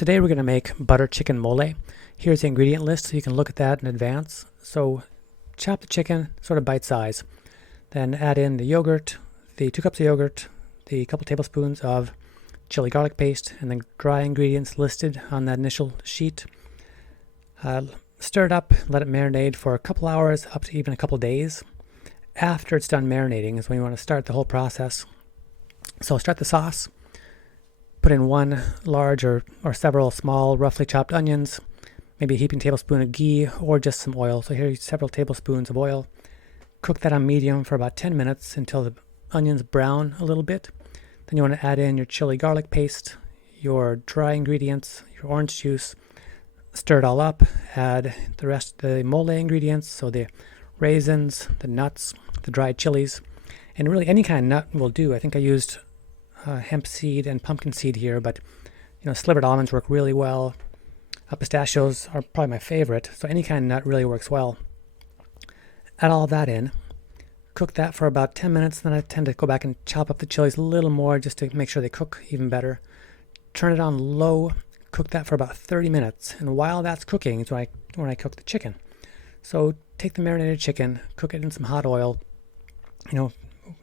Today we're going to make butter chicken mole. Here's the ingredient list so you can look at that in advance. So chop the chicken sort of bite size. Then add in the yogurt, the 2 cups of yogurt, the couple tablespoons of chili garlic paste, and the dry ingredients listed on that initial sheet. Stir it up, let it marinate for a couple hours up to even a couple days. After it's done marinating is when you want to start the whole process. So start the sauce. Put in 1 large or several small roughly chopped onions, maybe a heaping tablespoon of ghee or just some oil. So here several tablespoons of oil. Cook that on medium for about 10 minutes until the onions brown a little bit. Then you want to add in your chili garlic paste, your dry ingredients, your orange juice. Stir it all up. Add the rest of the mole ingredients, so the raisins, the nuts, the dried chilies, and really any kind of nut will do. I think I used hemp seed and pumpkin seed here, but slivered almonds work really well. Pistachios are probably my favorite, so any kind of nut really works well. Add all of that in. Cook that for about 10 minutes, then I tend to go back and chop up the chilies a little more just to make sure they cook even better. Turn it on low, cook that for about 30 minutes, and while that's cooking is when I cook the chicken. So take the marinated chicken, cook it in some hot oil,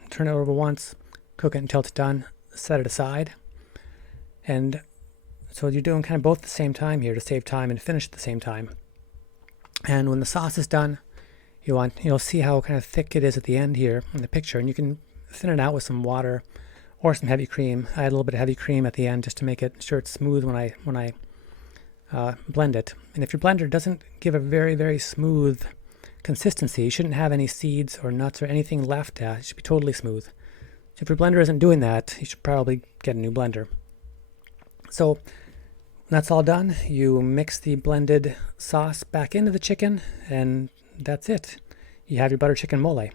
turn it over once, cook it until it's done, set it aside. And so you're doing kind of both at the same time here to save time and finish at the same time. And when the sauce is done, you'll see how kind of thick it is at the end here in the picture, and you can thin it out with some water or some heavy cream. I add a little bit of heavy cream at the end just to make it sure it's smooth when I blend it. And if your blender doesn't give a very, very smooth consistency, you shouldn't have any seeds or nuts or anything left. It should be totally smooth. So if your blender isn't doing that, you should probably get a new blender. So when that's all done, you mix the blended sauce back into the chicken, and that's it. You have your butter chicken mole.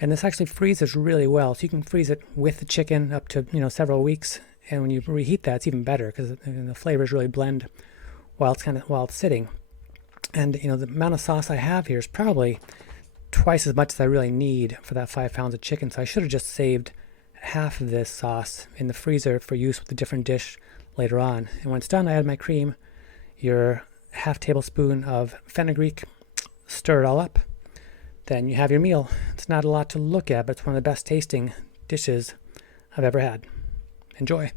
And this actually freezes really well, so you can freeze it with the chicken up to several weeks. And when you reheat that, it's even better because the flavors really blend while it's sitting. And the amount of sauce I have here is probably twice as much as I really need for that 5 pounds of chicken. So I should have just saved half of this sauce in the freezer for use with a different dish later on. And when it's done, I add my cream, your half tablespoon of fenugreek, stir it all up. Then you have your meal. It's not a lot to look at, but it's one of the best tasting dishes I've ever had. Enjoy.